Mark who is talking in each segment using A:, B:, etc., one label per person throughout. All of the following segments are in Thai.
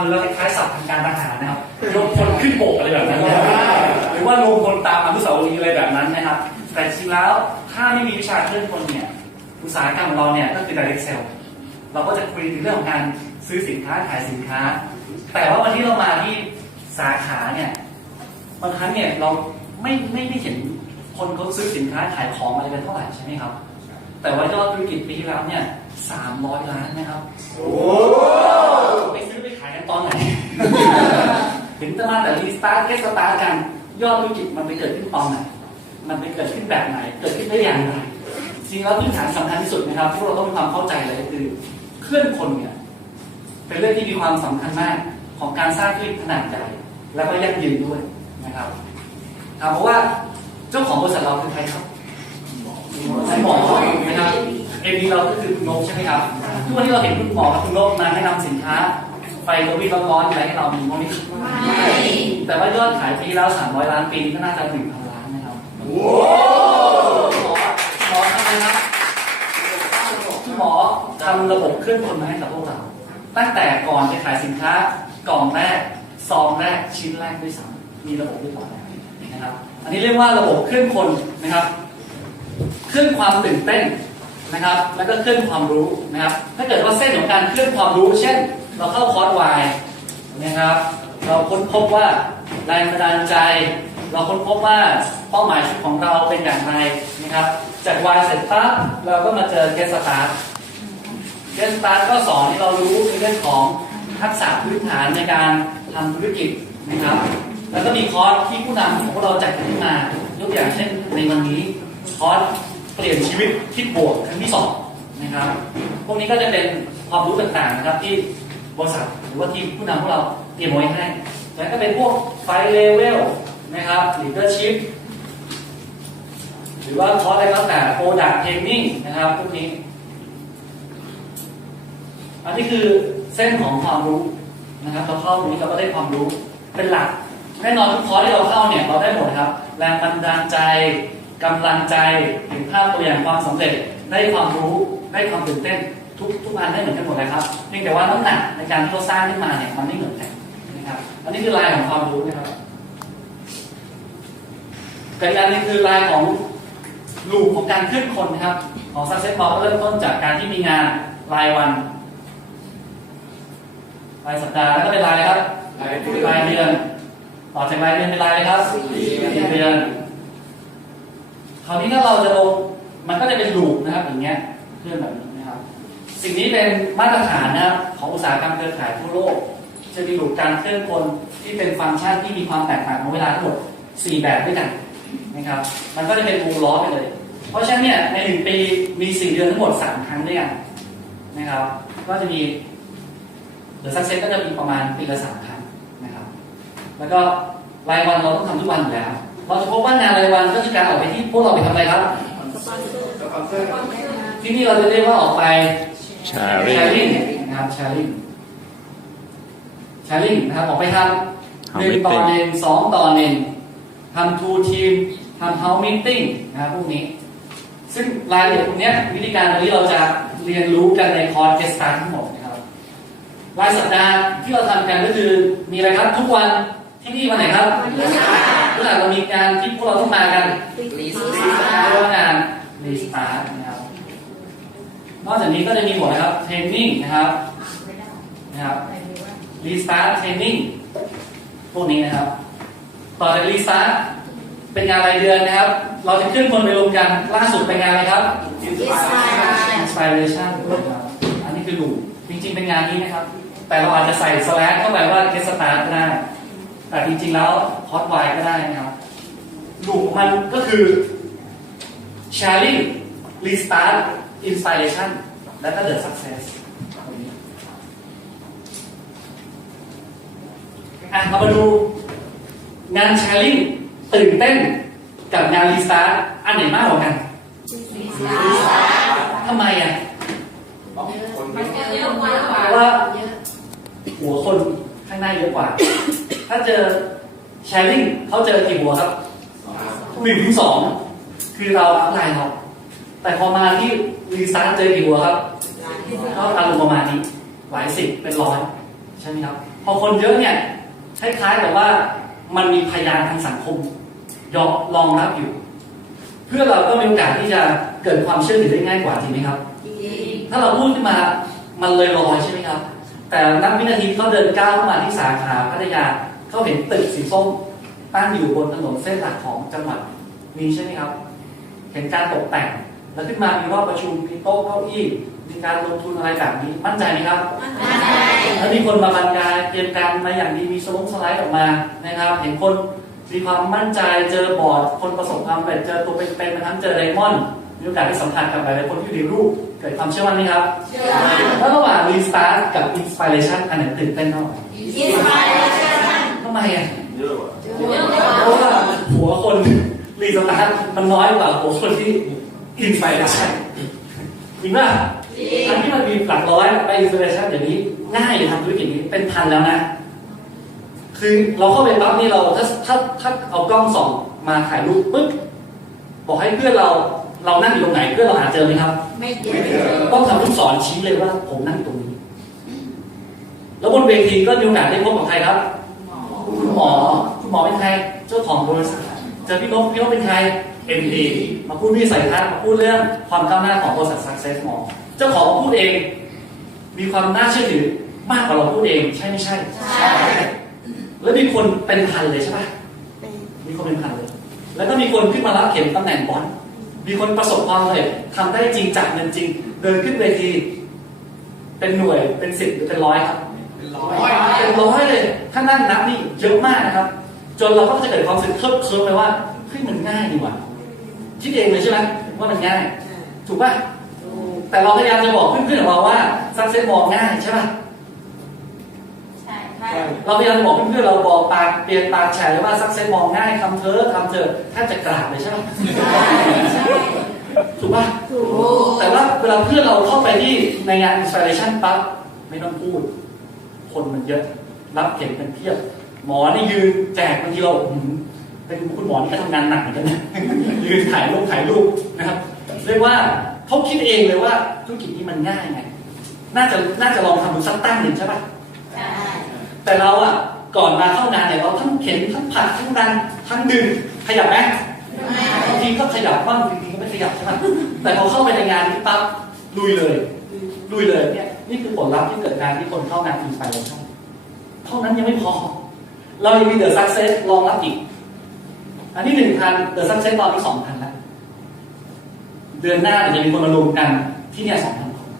A: ฟังดูแล้วคล้ายๆศัพท์ทางการทหารนะครับโยนคนขึ้นบกอะไรแบบนั้นนะครับหรือว่าลงคนตามอนุสาวรีย์อะไรแบบนั้นนะครับ แต่จริงแล้วถ้าไม่มีวิชาเคลื่อนคนเนี่ยอุตสาหกรรมของเราเนี่ยก็คือ direct sell เราก็จะคุยถึงเรื่องของการซื้อสินค้าขายสินค้า แต่ว่าวันที่เรามาที่สาขาเนี่ยบางครั้งเนี่ยเราไม่ไม่ได้เห็นคนเขาซื้อสินค้าขายของอะไรกันเท่าไหร่ใช่ไหมครับ แต่ว่ายอดธุรกิจปีที่แล้วเนี่ยสามร้อยล้านนะครับไปซื้อไปขายกันต อนไหนถึงจะมาแต่รีสตาร์ทเทสตาร์ทกันยอดธุรกิจมันไปเกิดขึ้นตอนไหน มันไปเกิดขึ้นแบบไหน เกิดขึ้นได้อย่างไรจริงแล้วพื้นฐานสำคัญที่สุดนะครับที่เราต้องมีความเข้าใจเลยก็คือเคลื่อนคนเนี่ยเป็นเรื่องที่มีความสำคัญมากของการสร้างธุรกิจขนาดใหญ่แล้วก็ยั่งยืนด้วยนะครับถามเพราะว่าเจ้าของบริษัทเราคือใครครับใช่หมอนะครับเอ็มดีเราก็คือคุณนกใช่ไหมครับทุกวันที่เราเห็นคุณหมอกับคุณนกมาแนะนำสินค้า ไฟตัววิ่งร้อนๆอะไรให้เรามีมั้ยแต่ว่ายอดขายปีแล้ว300 ล้านปีนี้ก็น่าจะ1,000ล้านนะครับหมอหมอทำไมครับคุณหมอทำระบบเคลื่อนคนมาให้กับพวกเรา ตั้งแต่ก่อนจะขายสินค้ากล่องแรกซองแรกชิ้นแรกด้วยซ้ำมีระบบเรียบร้อยแล้วนะครับ อันนี้เรียกว่าระบบเคลื่อนคนนะครับ เคลื่อนความตื่นเต้นนะครับ แล้วก็เคลื่อนความรู้นะครับ ถ้าเกิดว่าเส้นของการเคลื่อนความรู้ เช่น เราเข้าคอร์สวายนะครับ เราค้นพบว่าแรงบันดาลใจ เราค้นพบว่าเป้าหมายชีวิตของเราเป็นอย่างไรนะครับ จากวายเสร็จปั๊บเราก็มาเจอเกสตาร์เกสตาร์ก็สอนให้เรารู้ในเรื่องของทักษะพื้นฐานในการทำธุรกิจนะครับ แล้วก็มีคอร์สที่ผู้นำของพวกเราจัดขึ้นมายกอย่างเช่นในวันนี้คอร์สเปลี่ยนชีวิตคิดบวกครั้งที่สองนะครับ พวกนี้ก็จะเป็นความรู้ต่างๆนะครับที่ บริษัทหรือว่าทีมผู้นำพวกเราเตรียมไว้ให้แล้วก็เป็นพวกไฟเลเวลนะครับหรือก็ชิปหรือว่าคอร์สอะไรก็แต่โปรดักต์เทรนนิ่งนะครับพวกนี้ อันนี้คือเส้นของความรู้นะครับเราเข้าตรงนี้เราก็ได้ความรู้เป็นหลัก แน่นอนทุกคอร์สที่เราเข้าเนี่ยเราได้หมดครับ แรงบันดาลใจกำลังใจเห็นภาพตัวอย่างความสำเร็จได้ความรู้ได้ความตื่นเต้น ทุกทุกอันได้เหมือนกันหมดเลยครับเพียงแต่ว่าน้ำหนักในการที่เราสร้างขึ้นมาเนี่ยมันไม่เหมือนกันนะครับ อันนี้คือลายของความรู้นะครับกับอีกอันหนึงคือลายของลูปของการเคลื่อนคนนะครับ ของ Success Mall ก็เริ่มต้นจากการที่มีงานรายวันรายสัปดาห์แล้วก็เป็นรายอะไรครับรายเดือน ต่อจากรายเดือนเป็นรายอะไรครับสี่เดือนคราวนี้ถ้าเราจะลงมันก็จะเป็นลูปนะครับอย่างเงี้ยเคลื่อนแบบนี้นะครับ สิ่งนี้เป็นมาตรฐานนะครับของอุตสาหกรรมเครือข่ายทั่วโลก จะมีลูปการเคลื่อนคนที่เป็นฟังก์ชันที่มีความแตกต่างของเวลาทั้งหมด4 แบบด้วยกันนะครับ มันก็จะเป็นวงล้อไปเลย เพราะฉะนั้นเนี่ยในหนึ่งปีมี4เดือนทั้งหมด 3 ครั้งด้วยกันนะครับ ก็จะมีเดอะซักเซสก็จะมีประมาณปีละสามครั้งนะครับ แล้วก็รายวันเราต้องทำทุกวันอยู่แล้ว เราจะพบว่างานรายวันก็คือการออกไปที่พวกเราไปทำอะไรครับ ที่นี่เราจะเรียกว่าออกไป
B: Sharing
A: แชร์ลิงนะครับแชร์ลิงแชร์ลิงนะครับออกไปทำหนึ่งต่อหนึ่งสองต่อหนึ่งทำทูทีมทำเฮาส์มิทติ้งนะครับพวกนี้ ซึ่งรายละเอียดพวกเนี้ยวิธีการตรงนี้เราจะเรียนรู้กันในคอร์สเกสตาร์ทั้งหมดนะครับรายสัปดาห์ที่เราทำกันก็คือมีอะไรครับทุกวันที่นี่วันไหนครับวันพฤหัสเรามีการที่พวกเราต้องมากันเรียกว่างานรีสตาร์ท นะครับนอกจากนี้ก็จะมีหมดนะครับเทรนนิ่งนะครับนะครับรีสตาร์ทเทรนนิ่งพวกนี้นะครับ ต่อจากรีสตาร์ทเป็นงานรายเดือนนะครับ เราจะขึ้นคนไปรวมกันล่าสุดเป็นงานอะไรครับ inspiration นะครับอันนี้คือหลูจริงๆเป็นงานนี้นะครับ แต่เราอาจจะใส่ slash เข้าไปว่าเ e สตาร์ก็ได้ แต่จริงๆแล้วฮอตไวก็ได้นะครับหลูของมันก็คือ sharing restart inspiration แล้วก็ the success อะเรามาดูงาน sharing ตื่นเต้นกับงาน restart อันไหนมากกว่ากันทำไมอะเพราะว่าหัวคนข้างหน้าเยอะกว่า ถ้าเจอ sharing เขาเจอกี่หัวครับหนึ่งถึงสองคือคือเราอัพไลน์เรา แต่พอมาที่รีสตาร์เจอกี่หัวครับก็อารมณ์ประมาณนี้หลายสิบเป็นร้อยใช่ไหมครับ พอคนเยอะเนี่ยคล้ายๆกับว่ามันมีพยานทางสังคมยอมรองรับอยู่ เพื่อเราก็มีโอกาสที่จะเกิดความเชื่อถือได้ง่ายกว่าจริงไหมครับ ถ้าเราพูดขึ้นมามันเลยลอยใช่ไหมครับ แต่นับวินาทีเขาเดินก้าวเข้ามาที่สาขาพัทยาเขาเห็นตึกสีส้มตั้งอยู่บนถนนเส้นหลักของจังหวัดนี้ใช่ไหมครับ เห็นการตกแต่ง แล้วขึ้นมามีรอบประชุมมีโต๊ะเก้าอี้มีการลงทุนอะไรแบบนี้มั่นใจไหมครับแล้วมีคนมาบรรยายเตรียมการมาอย่างดีมีสลงสไลด์ออกมานะครับ เห็นคนมีความมั่นใจเจอบอร์ดคนประสบความสำเร็จเจอตัวเป็นๆมาทั้งเจอไดมอนด์มีโอกาสได้สัมผัสกับหลายๆคนที่อยู่ในรูปเกิดความเชื่อมั่นไหมครับแล้วระหว่างรีสตาร์ทกับอินสปิเรชันอันไหนตื่นเต้นเท่าไหร่ทำไมอะ
B: เยอะว่ะ
A: เพราะว่าหัวคนรีสตาร์ทมันน้อยกว่าหัวคนที่ อินสปิเรชันจริงป่ะอันที่มันมีหลักร้อยไปอินสปิเรชันเดี๋ยวนี้ ง่ายทำธุรกิจนี้เป็นพันแล้วนะ คือเราเข้าไปปั๊บนี่เราถ้าถ้าถ้าเอากล้องส่องมาถ่ายรูปปุ๊บบอกให้เพื่อนเราเรานั่งอยู่ตรงไหนเพื่อนเราหาเจอไหมครับ
C: ไม่เจอ
A: ต้องทำลูกศรชี้เลยว่าผมนั่งตรงนี้ แล้วบนเวทีก็มีโอกาสได้พบกับใครครับคุณหมอคุณหมอเป็นใคร เจ้าของบริษัทเจอพี่นกพี่นกเป็นใคร MD มาพูดวิสัยทัศน์มาพูดเรื่องความก้าวหน้าของบริษัท Success Mall เจ้าของพูดเอง มีความน่าเชื่อถือมากกว่าเราพูดเองใช่ไม่ใช่
C: ใช่
A: แล้วมีคนเป็นพันเลยใช่ปะมีคนเป็นพันเลย แล้วก็มีคนขึ้นมารับเข็มตำแหน่งบอลมีคนประสบความสำเร็จทำได้จริงจากเงินจริง เดินขึ้นเวที เป็นหน่วยเป็นสิบหรือเป็นร้อยครับ
B: เป็นร้อย
A: เป็นร้อยเลยถ้านั่งนับนี่เยอะมากนะครับ จนเราก็จะเกิดความรู้สึกเคลิบเคลิ้มไปว่าเฮ้ยมันง่ายดีว่ะ คิดเองเลยใช่ไหมว่ามันง่าย ถูกป่ะแต่เราพยายามจะบอกเพื่อนๆของเราว่าซักเซสมองง่ายใช่ป่ะ
C: ใช่ใช่
A: เราพยายามจะบอกเพื่อนๆเราบอกปากเปลี่ยนปากแฉเลยว่าซักเซสมองง่ายทำเธอะทำเธอะแทบจะกราบเลยใช่ป่ะถูกป่ะ
C: ถูก
A: แต่ว่าเวลาเพื่อนเราเข้าไปที่ในงาน inspiration ปั๊บไม่ต้องพูด คนมันเยอะ รับเข็มเป็นเพียบ หมอนี่ยืนแจกบางทีเราอื้อหือ เป็นคุณหมอนี่ก็ทำงานหนักเหมือนกันนะยืนถ่ายรูปถ่ายรูปนะครับ เรียกว่าเขาคิดเองเลยว่าธุรกิจนี้มันง่ายไง น่าจะน่าจะลองทำดูสักตั้งหนึ่งใช่ปะ
C: ใช่
A: แต่เราอะก่อนมาเข้างานเนี่ยเราทั้งเข็นทั้งผลักทั้งดันทั้งดึงขยับไหมบางทีก็ขยับบ้างบางทีก็ไม่ขยับใช่ไหมแต่พอเข้าไปในงานนี้ปั๊บลุยเลยลุยเลยเนี่ยนี่คือผลลัพธ์ที่เกิดการที่คนเข้างานอินสไปเรชั่นเท่านั้นยังไม่พอ เรายังมีเดอะซักเซสรองรับอีก อันนี้หนึ่งพันเดอะซักเซสตอนนี้สองพันแล้วเดือนหน้าเดี๋ยวจะมีคนมารวมกันที่เนี่ยสองพันคน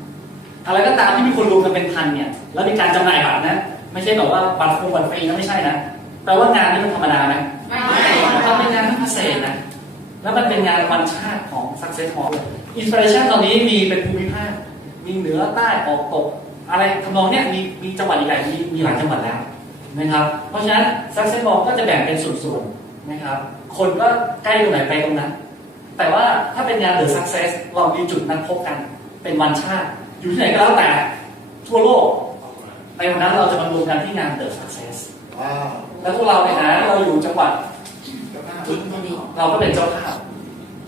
A: อะไรก็ตามที่มีคนรวมกันเป็นพันเนี่ย แล้วมีการจำหน่ายบัตรนะ ไม่ใช่แบบว่าบัตรฟงบัตรฟรีนะไม่ใช่นะแปลว่างานนี้มันธรรมดาไหม
C: ไม่
A: มันเป็นงานที่พิเศษนะแล้วมันเป็นงานวันชาติของ Success Hall Inspiration ตอนนี้มีเป็นภูมิภาค มีเหนือใต้ออกตก อะไรทำนองเนี้ยมีมีจังหวัดใหญ่มีมีหลายจังหวัดแล้วนะครับ เพราะฉะนั้น Success Hall ก็จะแบ่งเป็นส่วนๆนะครับ คนก็ใกล้ตรงไหนไปตรงนั้น แต่ว่าถ้าเป็นงาน The Success เรามีจุดนัดพบกัน เป็นวันชาติ อยู่ที่ไหนก็แล้วแต่ ทั่วโลก ในวันนั้นเราจะมารวมกันที่งาน The Success
B: ว้าว
A: แล้วพวกเราเนี่ยนะเราอยู่จังหวัด
C: จริงพอดี
A: เราก็เป็นเจ้าภาพ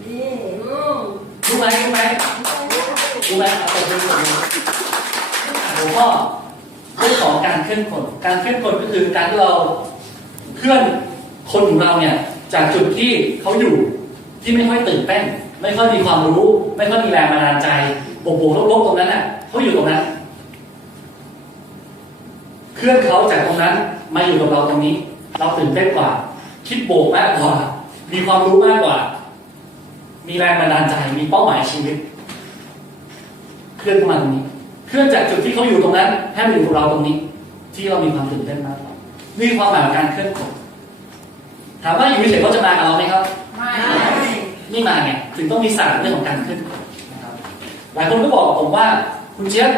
C: อืม
A: รู้ไหมรู้ไหมรู้ไหมเอาไปดูหน่อยหัวข้อเรื่องของการเคลื่อนคน การเคลื่อนคนก็คือการที่เราเคลื่อนคนของเราเนี่ย จากจุดที่เขาอยู่ที่ไม่ค่อยตื่นเต้น ไม่ค่อยมีความรู้ ไม่ค่อยมีแรงบันดาลใจโบกๆลบๆตรงนั้นน่ะเขาอยู่ตรงนั้นเคลื่อนเขาจากตรงนั้นมาอยู่กับเราตรงนี้ เราตื่นเต้นกว่า คิดโบกมากกว่า มีความรู้มากกว่า มีแรงบันดาลใจมีเป้าหมายชีวิต เคลื่อนมาตรงนี้ เคลื่อนจากจุดที่เขาอยู่ตรงนั้นให้มาอยู่กับเราตรงนี้ ที่เรามีความตื่นเต้นมากกว่านี่ความหมายของการเคลื่อนคน ถามว่าอยู่เฉยๆเขาจะมากับเราไหมครับ
C: ไม่
A: ไม่มาไงถึงต้องมีศาสตร์เรื่องของการเคลื่อนคนนะครับหลายคนก็บอกกับผมว่าคุณเจี๊ยบ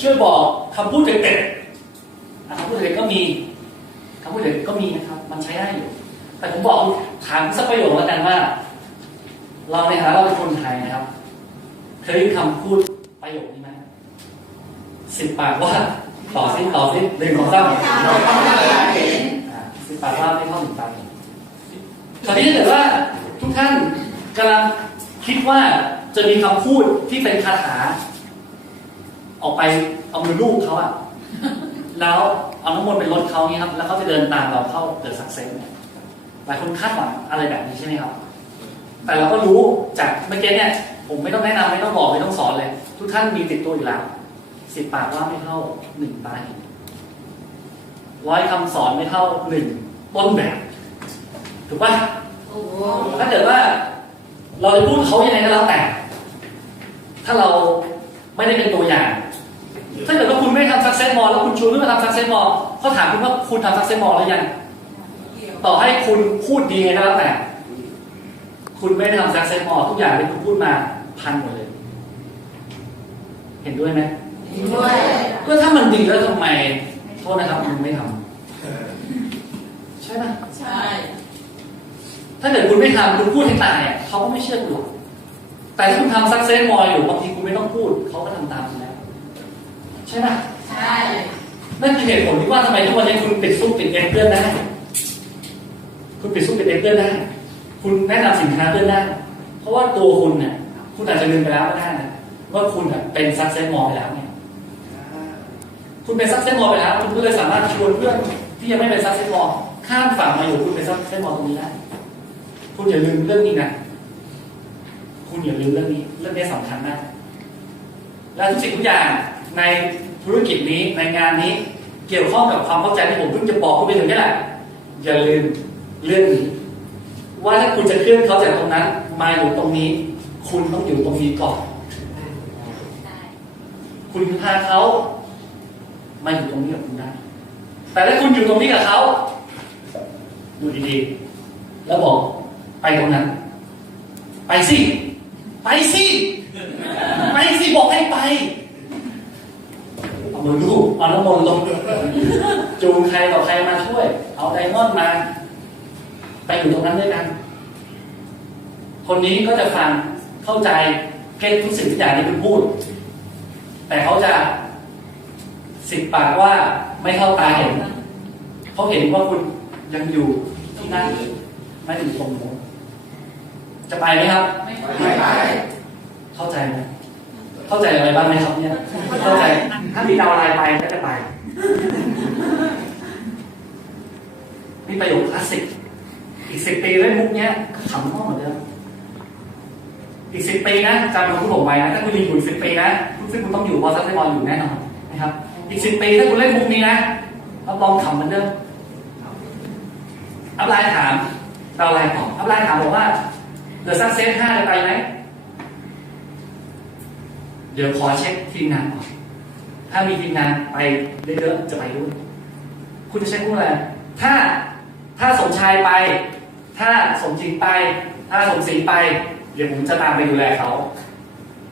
A: ช่วยบอกคำพูดเด็ดๆอะคำพูดเด็ดๆก็มีคำพูดเด็ดๆก็มีนะครับ มันใช้ได้อยู่ แต่ผมบอกถามสักประโยคแล้วกันว่า เราในฐานะเราเป็นคนไทยนะครับ เคยได้ยินคำพูดประโยคนี้ไหมสิบปากว่าต่อสิต่อสิหนึ่งสองสามอ่าสิบปากว่าไม่เข้าหนึ่งปาก คราวนี้ถ้าเกิดว่าทุกท่านกำลังคิดว่าจะมีคำพูดที่เป็นคาถา ออกไปเอามือลูกเขาอะแล้วเอาน้ำมนต์เป็นรถเขาเนี่ยครับ แล้วเขาจะเดินตามเราเข้าเดอะสักเซนเนี่ยหลายคนคาดหวังอะไรแบบนี้ใช่ไหมครับ แต่เราก็รู้จากเมื่อกี้เนี่ย ผมไม่ต้องแนะนำไม่ต้องบอกไม่ต้องสอนเลย ทุกท่านมีติดตัวอยู่แล้วสิบปากว่าไม่เท่าหนึ่งตาเห็นร้อยคำสอนไม่เท่าหนึ่งต้นแบบ ถูกปะ
C: โอ้โห
A: ถ้าเกิดว่า เราจะพูดเขายังไงก็แล้วแต่ ถ้าเราไม่ได้เป็นตัวอย่าง ถ้าเกิดว่าคุณไม่ทำซักเซสมอลแล้วคุณชวนเพื่อนมาทำซักเซสมอลเขาถามคุณว่าคุณทำซักเซสมอลหรือยัง ต่อให้คุณพูดดีไงก็แล้วแต่ คุณไม่ได้ทำซักเซสมอลทุกอย่างที่คุณพูดมาพันหมดเลย เห็นด้วยไหม
C: ด้วย
A: ก็ถ้ามันดีแล้วทำไมโทษนะครับมึงไม่ทำใช่ไหม
C: ใช่
A: ถ้าเกิดคุณไม่ทำคุณพูดให้ตายอะเขาก็ไม่เชื่อคุณหรอกแต่ถ้าคุณทำซักเซสมอลอยู่บางทีคุณไม่ต้องพูดเขาก็ทำตามคุณแล้วใช่ไหม
C: ใช่
A: นั่นคือเหตุผลที่ว่าทำไมทุกวันนี้คุณปิดซุปปิดเอ็นเพื่อนได้คุณปิดซุปปิดเอ็นเพื่อนได้คุณแนะนำสินค้าเพื่อนได้เพราะว่าตัวคุณเนี่ยคุณอาจจะลืมไปแล้วก็ได้นะว่าคุณอะเป็นซักเซสมอลไปแล้วเนี่ยคุณเป็นซักเซสมอลไปแล้ว คุณก็เลยสามารถชวนเพื่อนที่ยังไม่เป็นซักเซสมอลข้ามฝั่งมาอยู่คุณเป็นซักเซสมอลตรงนี้ได้ คุณอย่าลืมเรื่องนี้นะ คุณอย่าลืมเรื่องนี้ เรื่องนี้สำคัญมาก และทุกสิ่งทุกอย่างในธุรกิจนี้ในงานนี้ เกี่ยวข้องกับความเข้าใจที่ผมเพิ่งจะบอกคุณไปถึงนี่แหละอย่าลืมเรื่องนี้ ว่าถ้าคุณจะเคลื่อนเขาจากตรงนั้น มาอยู่ตรงนี้ คุณต้องอยู่ตรงนี้ก่อน คุณพาเขามาอยู่ตรงนี้กับคุณได้ แต่ถ้าคุณอยู่ตรงนี้กับเขาอยู่ดีๆ แล้วบอก ไปตรงนั้น ไปสิ ไปสิ ไปสิบอกให้ไปเอามือลูกเอาน้ำมนต์ลงจูงใครต่อใครมาช่วย เอาไดมอนด์มา ไปอยู่ตรงนั้นด้วยกัน คนนี้ก็จะฟังเข้าใจเก็ตทุกสิ่งทุกอย่างที่คุณพูด แต่เขาจะสิบปากว่าไม่เข้าตาเห็นเขาเห็นว่าคุณยังอยู่ที่นั่นไม่ได้อยู่ตรงโน้น จะไปไหมครับ
C: ไม่ไป
A: เข้าใจไหมเข้าใจอะไรบ้างไหมครับเนี่ย เข้าใจถ้ามีดาวน์ไลน์ไปก็จะไปนี่ประโยคคลาสสิกอีกสิบปีเล่นมุกเนี้ยขำมากเหมือนเดิมอีกสิบปีนะจำคำพูดผมไว้นะถ้าคุณยังอยู่อีกสิบปีนะซึ่งคุณต้องอยู่บอสซัสเซบอลอยู่แน่นอนนะครับ อีกสิบปีถ้าคุณเล่นมุกนี้นะรับรองขำเหมือนเดิมอัพไลน์ถามดาวน์ไลน์ตอบอัพไลน์ถามบอกว่า เดอะซักเซสห้าจะไปไหม เดี๋ยวขอเช็คทีมงานก่อน ถ้ามีทีมงานไปเยอะๆจะไปด้วย คุณจะใช้พูดอะไร ถ้าถ้าสมชายไป ถ้าสมจริงไป ถ้าสมศรีไป เดี๋ยวผมจะตามไปดูแลเขา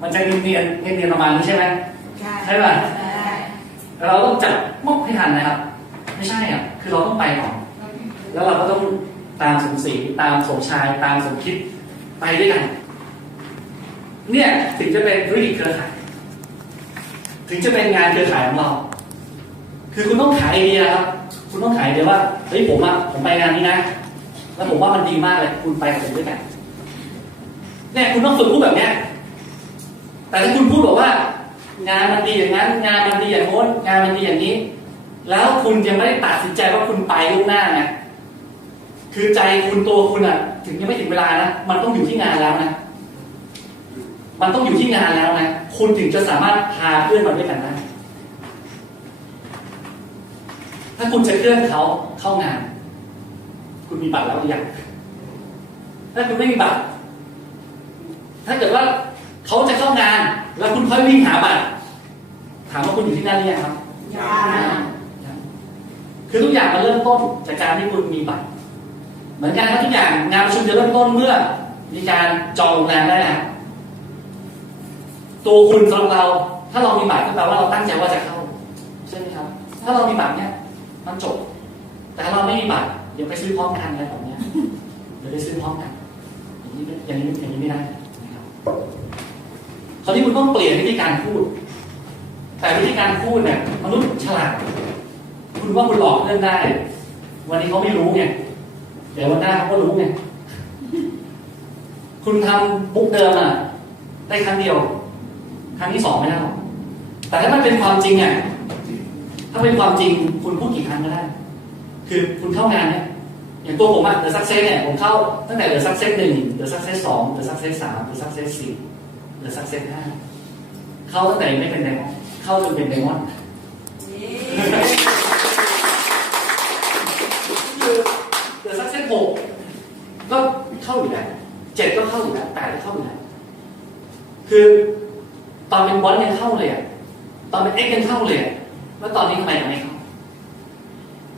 A: มันจะเนียนๆเนียนๆประมาณนี้ใช่ไหม
C: ใช่
A: ใช่ป่ะ
C: ใช่
A: แต่เราต้องจับมอกให้ทันนะครับ ไม่ใช่อะ คือเราต้องไปก่อน แล้วเราก็ต้องตามสมศรีตามสมชาย ตามสมคิด ไปด้วยกันเนี่ยถึงจะเป็นธุรกิจเครือข่ายถึงจะเป็นงานเครือข่ายของเรา คือคุณต้องขายไอเดียครับ คุณต้องขายไอเดียว่าเฮ้ยผมอะผมไปงานนี้นะ แล้วผมว่ามันดีมากเลยคุณไปกับผมด้วยกันเนี่ยคุณต้องฝึกพูดแบบเนี้ยแต่ถ้าคุณพูดบอกว่า งานมันดีอย่างนั้น งานมันดีอย่างโน้นงานมันดีอย่างนี้ แล้วคุณยังไม่ได้ตัดสินใจว่าคุณไปล่วงหน้าไง คือใจคุณตัวคุณอะถึงยังไม่ถึงเวลานะมันต้องอยู่ที่งานแล้วนะมันต้องอยู่ที่งานแล้วนะคุณถึงจะสามารถพาเพื่อนมาด้วยกันได้ถ้าคุณจะเคลื่อนเขาเข้างาน คุณมีบัตรแล้วหรือยังถ้าคุณไม่มีบัตร ถ้าเกิดว่าเขาจะเข้างาน แล้วคุณค่อยวิ่งหาบัตร ถามว่าคุณอยู่ที่นั่นหรือยังครับ
C: ยัง
A: คือทุกอย่างมันเริ่มต้นจากการที่คุณมีบัตร เหมือนกันครับทุกอย่างงานประชุมจะเริ่มต้นเมื่อ มีการจองโรงแรมได้แล้วตัวคุณสำหรับเรา ถ้าเรามีบัตรก็แปลว่าเราตั้งใจว่าจะเข้าใช่ไหมครับ ถ้าเรามีบัตรเนี่ยมันจบ แต่ถ้าเราไม่มีบัตรอย่าไปซื้อพร้อมกันอะไรแบบเนี้ยอย่าไปซื้อพร้อมกันอย่างนี้ไม่อย่างนี้อย่างนี้ไม่ได้นะครับคราวนี้คุณต้องเปลี่ยนวิธีการพูด แต่วิธีการพูดเนี่ยมนุษย์ฉลาดคุณว่าคุณหลอกเพื่อนได้ วันนี้เขาไม่รู้ไง เดี๋ยววันหน้าเขาก็รู้ไง คุณทำบุ๊กเดิมอะ ได้ครั้งเดียว ครั้งที่สองไม่ได้หรอกแต่ถ้ามันเป็นความจริงอะถ้าเป็นความจริงคุณพูดกี่ครั้งก็ได้ คือคุณเข้างานเนี่ยอย่างตัวผมอะเดอะซักเซสเนี่ยผมเข้าตั้งแต่เดอะซักเซสหนึ่งเดอะซักเซสสองเดอะซักเซสสามเดอะซักเซสสี่เดอะซักเซสห้าเข้าตั้งแต่ยังไม่เป็นไดมอนด์เข้าจนเป็นไดมอนด์คือเดอะซักเซสหกก็เข้าอยู่แล้วเจ็ดก็เข้าอยู่แล้วแปดก็เข้าอยู่แล้ว คือตอนเป็นบอสยังเข้าเลยอะตอนเป็นเอ็กยังเข้าเลยอะแล้วตอนนี้ทำไมยังไม่เข้า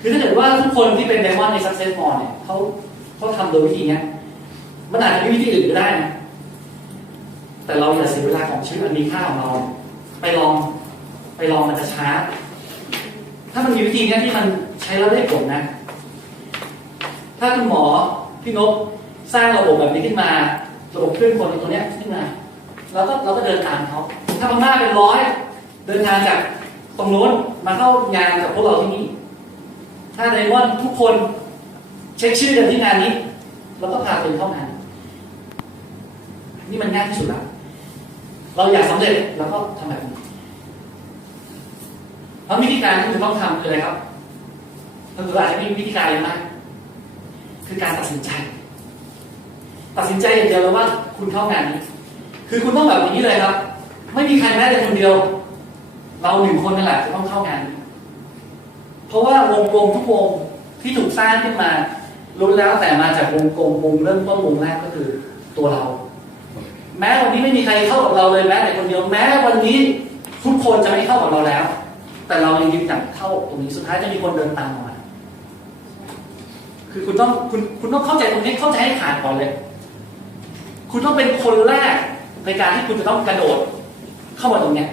A: คือถ้าเกิดว่าทุกคนที่เป็นไดมอนด์ใน Success More เนี่ยเขาเขาทำโดยวิธีเนี้ยมันอาจจะมีวิธีอื่นก็ได้นะแต่เราอย่าเสียเวลาของชีวิตอันมีค่าของเรา ไปลองไปลองมันจะช้า ถ้ามันมีวิธีเนี้ยที่มันใช้แล้วได้ผลนะ ถ้าคุณหมอพี่นกสร้างระบบแบบนี้ขึ้นมาระบบเคลื่อนคนตัวเนี้ยขึ้นมา เราก็เราก็เดินตามเขาถ้าพม่าเป็นร้อยเดินทางจากตรงโน้นมาเข้างานกับพวกเราที่นี่ ถ้าไดมอนทุกคนเช็คชื่อกันที่งานนี้ แล้วก็พาตัวเองเข้างาน นี่มันง่ายที่สุดละเราอยากสำเร็จเราก็ทำแบบนี้แล้ววิธีการที่คุณจะต้องทำคืออะไรครับก็คืออาจจะมีวิธีการอะไรมาก คือการตัดสินใจ ตัดสินใจอย่างเดียวเลยว่าคุณเข้างานนี้ คือคุณต้องแบบนี้เลยครับ ไม่มีใครแม้แต่คนเดียว เราหนึ่งคนนั่นแหละจะต้องเข้างาน เพราะว่าวงกลมทุกวงที่ถูกสร้างขึ้นมาล้นแล้วแต่มาจากวงกลมวงเริ่มต้นวงแรกก็คือตัวเรา แม้วันนี้ไม่มีใครเข้ากับเราเลยแม้แต่คนเดียวแม้วันนี้ทุกคนจะไม่เข้ากับเราแล้ว แต่เรายังยึดจับเข้าตรงนี้สุดท้ายจะมีคนเดินตามมา คือคุณต้องคุณคุณต้องเข้าใจตรงนี้เข้าใจให้ขาดก่อนเลย คุณต้องเป็นคนแรก ในการที่คุณจะต้องกระโดดเข้ามาตรงเนี้ย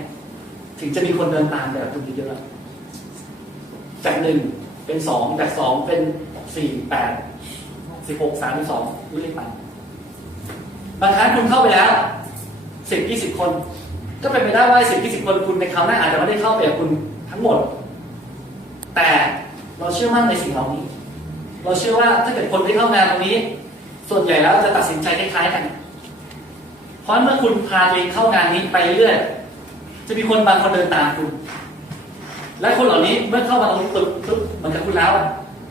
A: ถึงจะมีคนเดินตามแบบคุณเยอะๆจากหนึ่งเป็นสองจากสองเป็นสี่แปดสิบหกสามสองเรื่อยไปบางครั้งคุณเข้าไปแล้วสิบยี่สิบคน ก็เป็นไปได้ว่าสิบยี่สิบคนคุณในคราวหน้าอาจจะไม่ได้เข้าไปกับคุณทั้งหมด แต่เราเชื่อมั่นในสิ่งเหล่านี้ เราเชื่อว่าถ้าเกิดคนที่เข้างานตรงนี้ ส่วนใหญ่แล้วจะตัดสินใจคล้ายๆกัน ราะเมื่อคุณพาตัวเองเข้างานนี้ไปเรื่อย จะมีคนบางคนเดินตามคุณ และคนเหล่านี้เมื่อเข้ามาตรงตึกตึกเหมือนกับคุณแล้ว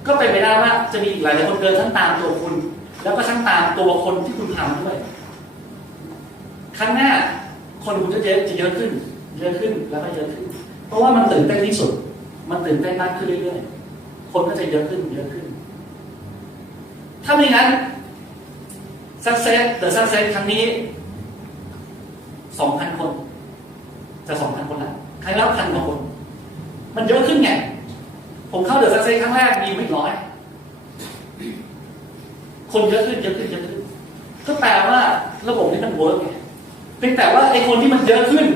A: ก็เป็นไปได้ว่าจะมีอีกหลายคนเดินทั้งตามตัวคุณ แล้วก็ทั้งตามตัวคนที่คุณทำด้วย ครั้งหน้าคนคุณจะเยอะจะเยอะขึ้น เยอะขึ้นแล้วก็เยอะขึ้น เพราะว่ามันตื่นเต้นที่สุด มันตื่นเต้นมากขึ้นเรื่อยๆ คนก็จะเยอะขึ้นเยอะขึ้น ถ้าไม่งั้น success the success ครั้งนี้ สองพันคน จะสองพันคนละครั้งแล้วพันกว่าคน มันเยอะขึ้นไง ผมเข้าเดอะซักเซครั้งแรกมีไม่ร้อย คนเยอะขึ้นเยอะขึ้นเยอะขึ้น ก็แปลว่าระบบนี้มันเวิร์กไงเพียงแต่ว่าไอ้คนที่มันเยอะขึ้น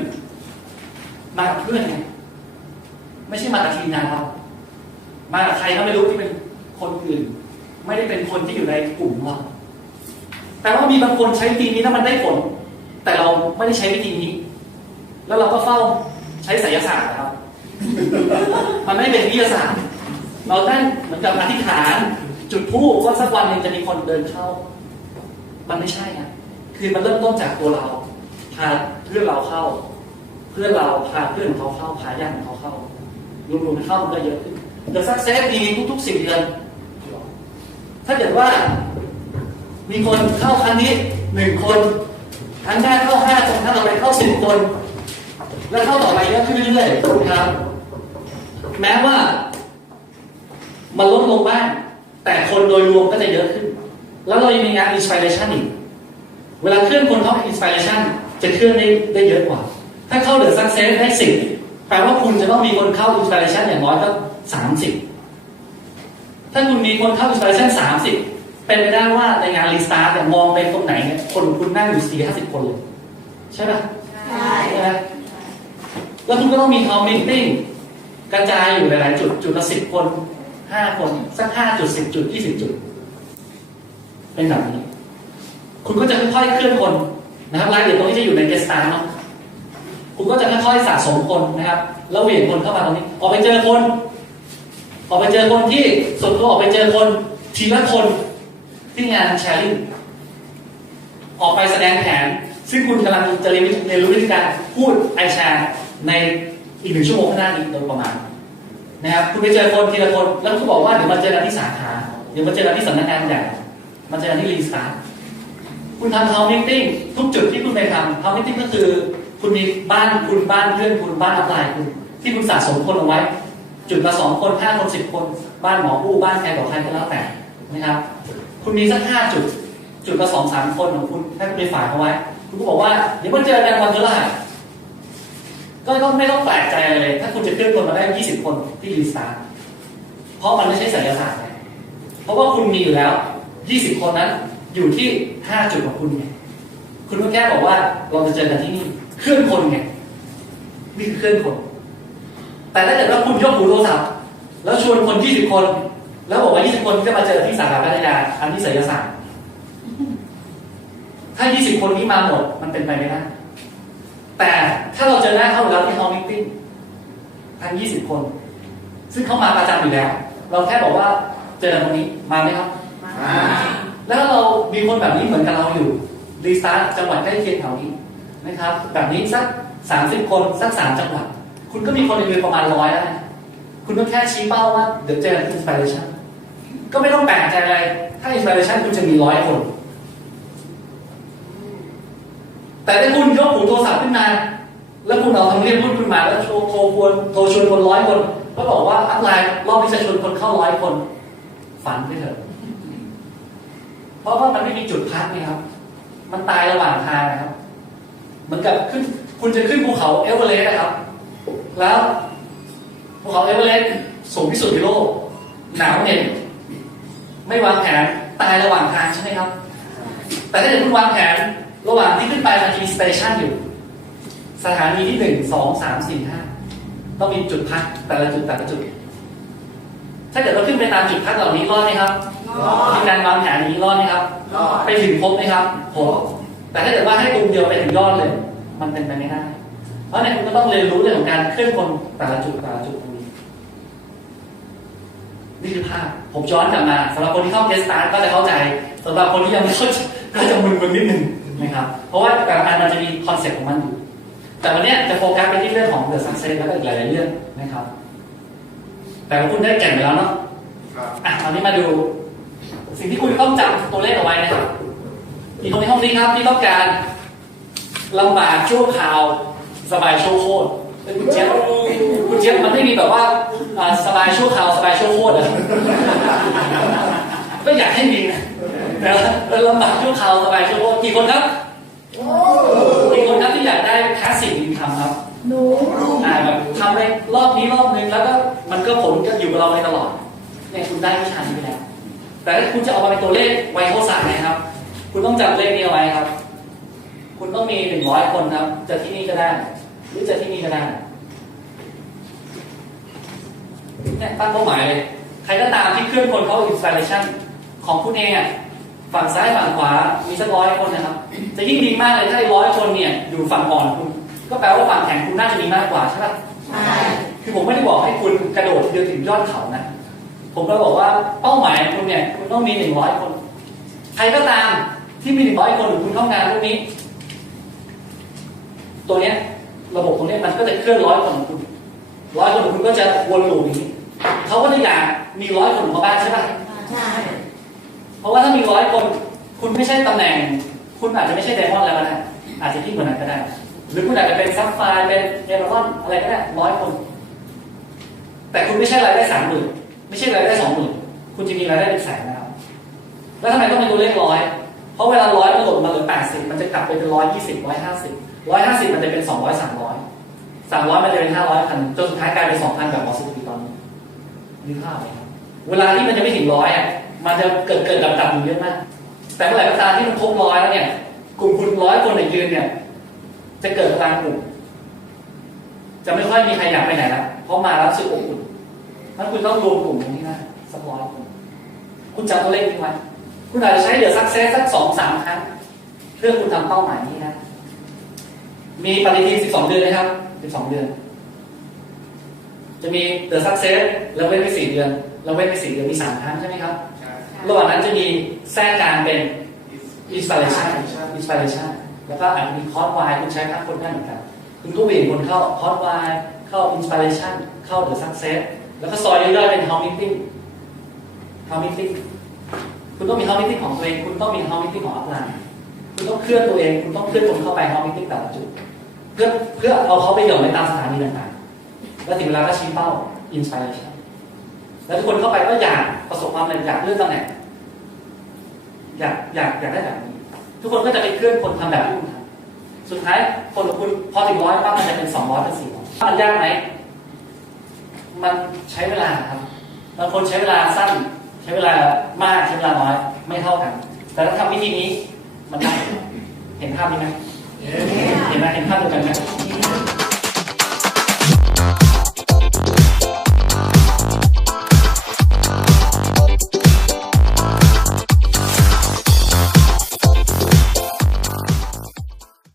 A: มากับเพื่อนไงไม่ใช่มากับทีมงานเรามากับใครก็ไม่รู้ที่เป็นคนอื่น ไม่ได้เป็นคนที่อยู่ในกลุ่มเราแต่ว่ามีบางคนใช้วิธีนี้แล้วมันได้ผล แต่เราไม่ได้ใช้วิธีนี้ แล้วเราก็เฝ้าใช้ไสยศาสตร์นะครับ มันไม่เป็นวิทยาศาสตร์ เราได้เหมือนกับอธิษฐาน จุดพูว่าสักวันหนึ่งจะมีคนเดินเข้า มันไม่ใช่นะคือมันเริ่มต้นจากตัวเรา พาเพื่อนเราเข้า เพื่อนเราพาเพื่อนของเขาเข้าพาญาติของเขาเข้ารวมๆเข้ามันก็เยอะขึ้นเดอะซักเซสมีทุกๆสิบเดือนถ้าเกิดว่า มีคนเข้าครั้งนี้หนึ่งคน ครั้งห้าเข้าห้าคนถ้าเราไปเข้าสิบคน แล้วเข้าต่อไปเยอะขึ้นเรื่อยๆครับ แม้ว่า มันลดลงบ้างแต่คนโดยรวมก็จะเยอะขึ้น แล้วเรายังมีงาน inspiration อีก เวลาเคลื่อนคนเข้า inspiration จะเคลื่อนได้ได้เยอะกว่า ถ้าเข้าเดอะ success ได้สิบแปลว่าคุณจะต้องมีคนเข้า inspiration อย่างน้อยก็สามสิบถ้าคุณมีคนเข้า inspiration สามสิบ เป็นไปได้ว่าในงาน restart เนี่ยมองไปตรงไหนเนี่ยคนคุณนั่งอยู่สี่ห้าสิบคนเลยใช่ปะ
C: ใช่
A: ใช่ไหมแล้วคุณก็ต้องมี hall meeting กระจายอยู่หลาย ๆ จุดจุดละสิบคนห้าคนสักห้าจุดสิบจุดยี่สิบจุด เป็นแบบนี้ คุณก็จะค่อยๆเคลื่อนคนนะครับรายละเอียดตรงนี้จะอยู่ในเกสตาร์เนาะคุณก็จะค่อยๆสะสมคนนะครับ แล้วเหวี่ยงคนเข้ามาตรงนี้ ออกไปเจอคน ออกไปเจอคนที่สุดก็ออกไปเจอคน ทีละคน ที่งานแชร์ลิงออกไปแสดงแผน ซึ่งคุณกำลังจะเรียนรียนรู้วิธีการพูดไอแชร์ในอีกหนึ่งชั่วโมงข้างหน้านี้โดยประมาณนะครับคุณไปเจอคนทีละคนแล้วคุณบอกว่าเดี๋ยวมาเจอกันที่สาขาเดี๋ยวมาเจอกันที่สำนักงานใหญ่มาเจอกันที่รีสตาร์ทคุณทำเฮามิทติ้งทุกจุดที่คุณไปทำเฮามิทติ้งก็คือ คุณมีบ้านคุณบ้านเพื่อนคุณบ้านอัพไลน์คุณที่คุณสะสมคนเอาไว้ จุดละสองคนห้าคนสิบคน บ้านหมอผู้บ้านใครต่อใครก็แล้วแต่นะครับ คุณมีสักห้าจุด จุดละสองสามคนของคุณให้คุณไปฝากเอาไว้ คุณก็บอกว่าเดี๋ยวมาเจอกันวันพฤหัสก็ก็ไม่ต้องแปลกใจอะไรเลย ถ้าคุณจะเคลื่อนคนมาได้ยี่สิบคนที่รีสตาร์เพราะมันไม่ใช่ศิลศาสตร์ไงเพราะว่าคุณมีอยู่แล้วยี่สิบคนนั้น อยู่ที่ห้าจุดของคุณไงคุณก็แค่บอกว่าเราจะเจอกันที่นี่เคลื่อนคนไงนี่คือเคลื่อนคน แต่ถ้าเกิดว่าคุณยกหูโทรศัพท์แล้วชวนคน20คน แล้วบอกว่า20คนจะมาเจอที่สาขาพัทยาอันนี้ศิลศาสตร์ถ้า 20 คนนี้มาหมดมันเป็นไปไม่ได้แต่ถ้าเราเจอหน้าเข้าแล้วที่ฮอลมิทติ้งทั้ง 20 คน ซึ่งเขามาประจำอยู่แล้ว เราแค่บอกว่าเจอกันตรงนี้มาไหมครับแล้วเรามีคนแบบนี้เหมือนกับเราอยู่รีสตาร์ทจังหวัดใกล้เคียงแถวนี้นะครับ แบบนี้สัก 30 คนสัก3จังหวัด คุณก็มีคนในมือประมาณร้อยแล้วนะคุณก็แค่ชี้เป้าว่าเดี๋ยวเจออินสปิเรชัน ก็ไม่ต้องแปลกใจอะไร ถ้าอินสปิเรชันคุณจะมีร้อยคน แต่ถ้าคุณยกหูโทรศัพท์ขึ้นมา แล้วคุณเอาทำเรียบพูดขึ้นมา แล้วโทรโทรชวนโทรชวนคนร้อยคน ก็บอกว่าอัพไลน์รอบนี้จะชวนคนเข้าร้อยคน ฝันไปเถอะ เพราะว่ามันไม่มีจุดพักไงครับ มันตายระหว่างทางนะครับ เหมือนกับขึ้นคุณจะขึ้นภูเขาเอเวอเรสต์นะครับ แล้วภูเขาเอเวอเรสต์สูงที่สุดในโลกหนาวเหน็บ ไม่วางแผนตายระหว่างทางใช่ไหมครับ แต่ถ้าเกิดคุณวางแผนระหว่างที่ขึ้นไปมันจะมีสเตชันอยู่ สถานีที่หนึ่งสองสามสี่ห้าต้องมีจุดพักแต่ละจุดแต่ละจุด ถ้าเกิดเราขึ้นไปตามจุดพักเหล่านี้รอดไหมครับมีการวางแผนอย่างนี้รอดไหมครับไปถึงครบไหมครับครบแต่ถ้าเกิดว่าให้กลุ่มเดียวไปถึงยอดเลย มันเป็นไปไม่ได้ เพราะฉะนั้นคุณก็ต้องเรียนรู้เรื่องของการเคลื่อนคนแต่ละจุดแต่ละจุดตรง นี่คือภาพผมย้อนกลับมาสำหรับคนที่เข้าเกสตาร์ก็จะเข้าใจสำหรับคนที่ยังไม่เข้าใจก็จะมึนๆนิดนึงนะครับเพราะว่าแต่ละอันมันจะมีคอนเซ็ปต์ของมันอยู่แต่วันนี้จะโฟกัสไปที่เรื่องของ The Success แล้วก็อีกหลายๆเรื่องนะครับ แต่ว่าคุณได้แก่นไปแล้วเนาะอะตอนนี้มาดู สิ่งที่คุณต้องจำตัวเลขเอาไว้นะครับมีคนในห้องนี้ครับที่ต้องการลำบากชั่วคราว สบายชั่วโคตร เอ้ยคุณเจี๊ยบคุณเจี๊ยบมันไม่มีแบบว่าอ่าสบายชั่วคราวสบายชั่วโคตรอะก็อยากให้มีนะนะเออลำบากชั่วคราวสบายชั่วโคตรกี่คนครับกี่คนครับที่อยากได้แพสซีฟอินคัมครับ
C: หนู
A: อ่าแบบทำไปรอบนี้รอบนึงแล้วก็มันก็ผลก็อยู่กับเราไปตลอดเนี่ยคุณได้วิชานี้ไปแล้วแต่ถ้าคุณจะเอามาเป็นตัวเลขไวโคสายนะครับ คุณต้องจำเลขนี้เอาไว้ครับ คุณต้องมีหนึ่งร้อยคนครับจะที่นี่ก็ได้ หรือจะที่นี่ก็ได้เนี่ยตั้งเป้าหมายเลย ใครก็ตามที่เคลื่อนคนเข้าอินส i เลชันของคุณเองอะฝั่งซ้ายฝั่งขวา มีสักร้อยคนนะครับ จะยิ่งดีมากเลยถ้าร้อยคนเนี่ยอยู่ฝั่งอ่อนคุณ ก็แปลว่าฝั่งแข็งคุณน่าจะมีมากกว่าใช่ไหม
C: ใช่
A: คือผมไม่ได้บอกให้คุณกระโดดเดียวถึงยอดเขานะ ผมก็บอกว่าเป้าหมายของคุณเนี่ยคุณต้องมีหนึ่งร้อยคน ใครก็ตามที่มีหนึ่งร้อยคนหรือคุณเข้างานพวกนี้ ตัวเนี้ย ระบบตรงนี้มันก็จะเคลื่อนร้อยคนของคุณร้อยคนของคุณก็จะวนลูปนี้เขาก็จะอยากมีร้อยคนของเขาบ้างใช่ปะ
C: ใช่
A: เพราะว่าถ้ามีร้อยคน คุณไม่ใช่ตำแหน่ง คุณอาจจะไม่ใช่ไดมอนด์แล้วนะอาจจะยิ่งกว่านั้นก็ได้ หรือคุณอาจจะเป็นซับไฟร์เป็นเอเมอรัลอะไรก็ได้ร้อยคน แต่คุณไม่ใช่รายได้สามหมื่นไม่ใช่รายได้สองหมื่นคุณจะมีรายได้เป็นแสนนะครับแล้วทำไมต้องเป็นตัวเลขร้อยเพราะเวลาร้อยมันหล่นมาเหลือแปดสิบมันจะกลับไปเป็นร้อยยี่สิบร้อยห้าสิบ ร้อยห้าสิบมันจะเป็นสองร้อยสามร้อยสามร้อยมันจะเป็นห้าร้อยพันจนสุดท้ายกลายเป็นสองพันแบบมอสซิตี้ตอนนี้นึกภาพไหมครับเวลาที่มันจะไม่ถึงร้อยอะมันจะเกิดเกิดดับดับอยู่เยอะมาก แต่เมื่อไหร่ก็ตามที่มันครบร้อยแล้วเนี่ย กลุ่มคุณร้อยคนเนี่ยยืนเนี่ย จะเกิดพลังกลุ่มจะไม่ค่อยมีใครอยากไปไหนละเพราะมาแล้วสึกอบอุ่นนั้นคุณต้องรวมกลุ่มตรงนี้นะสักร้อยคนคุณจำตัวเลขนี้ไว้คุณอาจจะใช้เดือดซักเซสสักสองสามครั้งเพื่อคุณทำเป้าหมายนี้นะ มีปฏิทินสิบสองเดือนนะครับสิบสองเดือน จะมีเดือดซักเซสแล้วเว้นไปสี่เดือน แล้วเว้นไปสี่เดือน มีสามครั้งใช่ไหมครับ ระหว่างนั้นจะมีแทรกกลารเป็น installation inspiration แล้วก็อาจจะมีคอร์ส Y คุณใช้พักคนได้เหมือนกัน คุณก็เวียนคนเข้าคอร์ส Y เข้า inspiration เข้า the success แล้วก็ซอยย่อยๆเป็น how meeting how meeting คุณต้องมี how meeting ของตัวเอง คุณต้องมี how meeting ของอัพไลน์ คุณต้องเคลื่อนตัวเอง คุณต้องเคลื่อนคนเข้าไป how meeting แต่ละจุด เพื่อเพื่อเอาเขาไปหย่อนไว้ตามสถานีต่างๆ แล้วถึงเวลาก็ชี้เป้า inspiration แล้วทุกคนเข้าไปก็อยากประสบความสำเร็จอยากเลื่อนตำแหน่งอยากอยากอยากได้แบบนี้ทุกคนก็จะไปเคลื่อนคนทำแบบที่คุณทำสุดท้ายคนของคุณพอถึงร้อยปั๊บมันจะเป็นสองร้อยเป็นสี่ร้อยมันยากไหมมันใช้เวลาครับบางคนใช้เวลาสั้น ใช้เวลามากใช้เวลาน้อยไม่เท่ากัน แต่ถ้าทำวิธีนี้ มันได้เห็นภาพนี้ไหมเห็นไหมเห็นภาพเดียวกันไหม